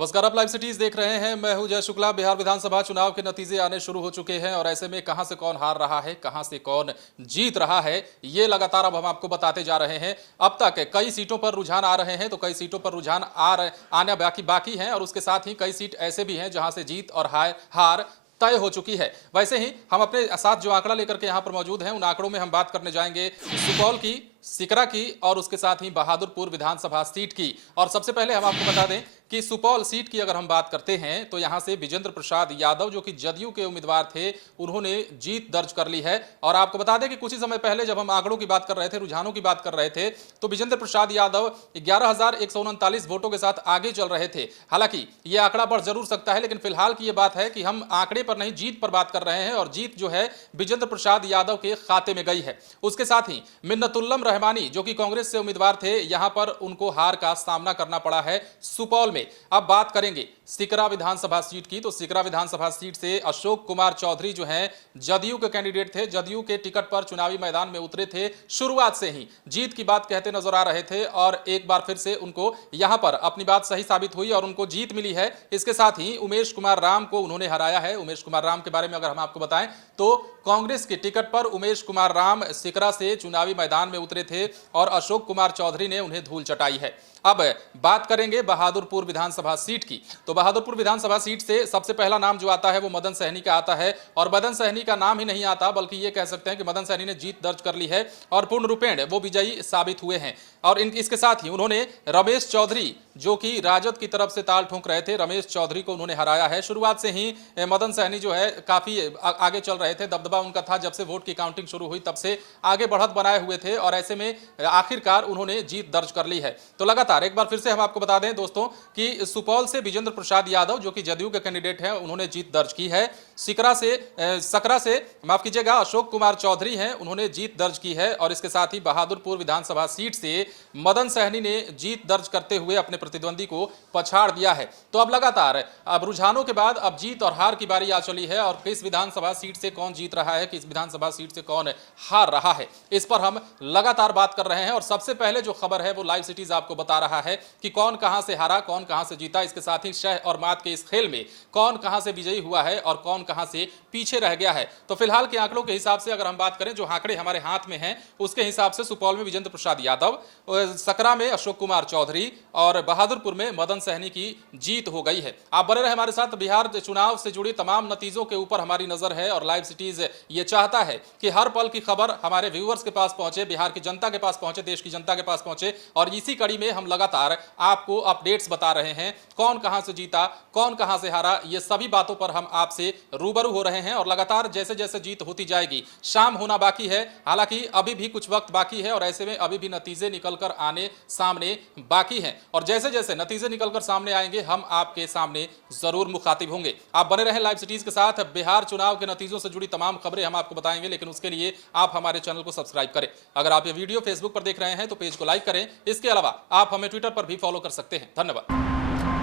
नमस्कार, आप live cities देख रहे हैं। मैं हूं जय शुक्ला। बिहार विधानसभा चुनाव के नतीजे आने शुरू हो चुके हैं और ऐसे में कहां से कौन हार रहा है, कहां से कौन जीत रहा है, ये लगातार अब हम आपको बताते जा रहे हैं। अब तक कई सीटों पर रुझान आ रहे हैं, तो कई सीटों पर रुझान आना बाकी हैं और उसके साथ ही कई सीट ऐसे भी हैं जहां से जीत और हार तय हो चुकी है। वैसे ही हम अपने साथ जो आंकड़ा लेकर के यहां पर मौजूद हैं, उन आंकड़ों में हम बात करने जाएंगे सुपौल की, सिकरा की और उसके साथ ही बहादुरपुर विधानसभा सीट की। और सबसे पहले हम आपको बता दें कि सुपौल सीट की अगर हम बात करते हैं तो यहां से विजेंद्र प्रसाद यादव, जो कि जदयू के उम्मीदवार थे, उन्होंने जीत दर्ज कर ली है। और आपको बता दें कि कुछ ही समय पहले जब हम आंकड़ों की बात कर रहे थे, रुझानों की बात कर रहे थे, तो विजेंद्र प्रसाद यादव 11,139 वोटों के साथ आगे चल रहे थे। हालांकि यह आंकड़ा बढ़ जरूर सकता है, लेकिन फिलहाल की यह बात है कि हम आंकड़े पर नहीं, जीत पर बात कर रहे हैं और जीत जो है विजेंद्र प्रसाद यादव के खाते में गई है। उसके साथ ही मिन्नतुल्लम रहमानी, जो कि कांग्रेस से उम्मीदवार थे, यहां पर उनको हार का सामना करना पड़ा है सुपौल में। अब बात करेंगे सिकरा विधानसभा सीट की, तो सिकरा विधानसभा सीट से अशोक कुमार चौधरी जो हैं जदयू के कैंडिडेट थे, जदयू के टिकट पर चुनावी मैदान में उतरे थे। शुरुआत से ही जीत की बात कहते नजर आ रहे थे और एक बार फिर से उनको यहां पर अपनी बात सही साबित हुई और उनको जीत मिली है। इसके साथ ही उमेश कुमार राम को उन्होंने हराया है। उमेश कुमार राम के बारे में अगर हम आपको बताएं तो कांग्रेस के टिकट पर उमेश कुमार राम सिकरा से चुनावी मैदान में उतरे थे और अशोक कुमार चौधरी ने उन्हें धूल चटाई है। अब बात करेंगे बहादुरपुर विधानसभा सीट की, तो बहादुरपुर विधानसभा सीट से सबसे पहला नाम जो आता है वो मदन सहनी का आता है। और मदन सहनी का नाम ही नहीं आता, बल्कि ये कह सकते हैं कि मदन सहनी ने जीत दर्ज कर ली है और पूर्ण रूपेण वो विजयी साबित हुए हैं। और इसके साथ ही उन्होंने रमेश चौधरी, जो कि राजद की तरफ से ताल ठोंक रहे थे, रमेश चौधरी को उन्होंने हराया है। शुरुआत से ही मदन सहनी जो है काफी आगे चल रहे थे, दबदबा उनका था, जब से वोट की काउंटिंग शुरू हुई तब से आगे बढ़त बनाए हुए थे और ऐसे में आखिरकार उन्होंने जीत दर्ज कर ली है। तो लगातार एक बार फिर से हम आपको बता दें दोस्तों कि सुपौल से विजेंद्र प्रसाद यादव, जो कि जदयू के कैंडिडेट हैं, उन्होंने जीत दर्ज की है। सकरा से माफ कीजिएगा, अशोक कुमार चौधरी हैं, उन्होंने जीत दर्ज की है। और इसके साथ ही बहादुरपुर विधानसभा सीट से मदन सहनी ने जीत दर्ज करते हुए अपने प्रतिद्वंदी को पछाड़ दिया है। तो अब लगातार अब रुझानों के बाद अब जीत और हार की बारी आ चली है और किस विधानसभा सीट से कौन जीत रहा है, किस विधानसभा सीट से कौन हार रहा है, इस पर हम लगातार बात कर रहे हैं। और सबसे पहले जो खबर है वो लाइव सिटीज आपको बता रहा है कि कौन कहां से हारा, कौन कहां से जीता। इसके साथ ही शह और मात के इस खेल में कौन कहां से विजयी हुआ है और कौन कहां से पीछे रह गया है। तो फिलहाल के आंकड़ों के हिसाब से अगर हम बात करें, जो आंकड़े हमारे हाथ में हैं, उसके हिसाब से सुपौल में विजेंद्र प्रसाद यादव, सकरा में अशोक कुमार चौधरी और बहादुरपुर में मदन सहनी की जीत हो गई है। आप बने रहे हमारे साथ। बिहार चुनाव से जुड़ी तमाम नतीजों के ऊपर हमारी नजर है और लाइव सिटीज ये चाहता है कि हर पल की खबर हमारे व्यूअर्स के पास पहुंचे, बिहार की जनता के पास पहुंचे, देश की जनता के पास पहुंचे। और इसी कड़ी में हम लगातार आपको अपडेट्स बता रहे हैं, कौन कहां से जीता, कौन कहां से हारा, ये सभी बातों पर हम आपसे रूबरू हो रहे हैं। और लगातार जैसे जैसे जीत होती जाएगी, शाम होना बाकी है, हालांकि अभी भी कुछ वक्त बाकी है और ऐसे में अभी भी नतीजे निकलकर आने सामने बाकी हैं। और जैसे जैसे नतीजे निकलकर सामने आएंगे, हम आपके सामने जरूर मुखातिब होंगे। आप बने रहें लाइव सिटीज के साथ। बिहार चुनाव के नतीजों से जुड़ी तमाम खबरें हम आपको बताएंगे, लेकिन उसके लिए आप हमारे चैनल को सब्सक्राइब करें। अगर आप ये वीडियो फेसबुक पर देख रहे हैं तो पेज को लाइक करें। इसके अलावा आप हमें ट्विटर पर भी फॉलो कर सकते हैं। धन्यवाद।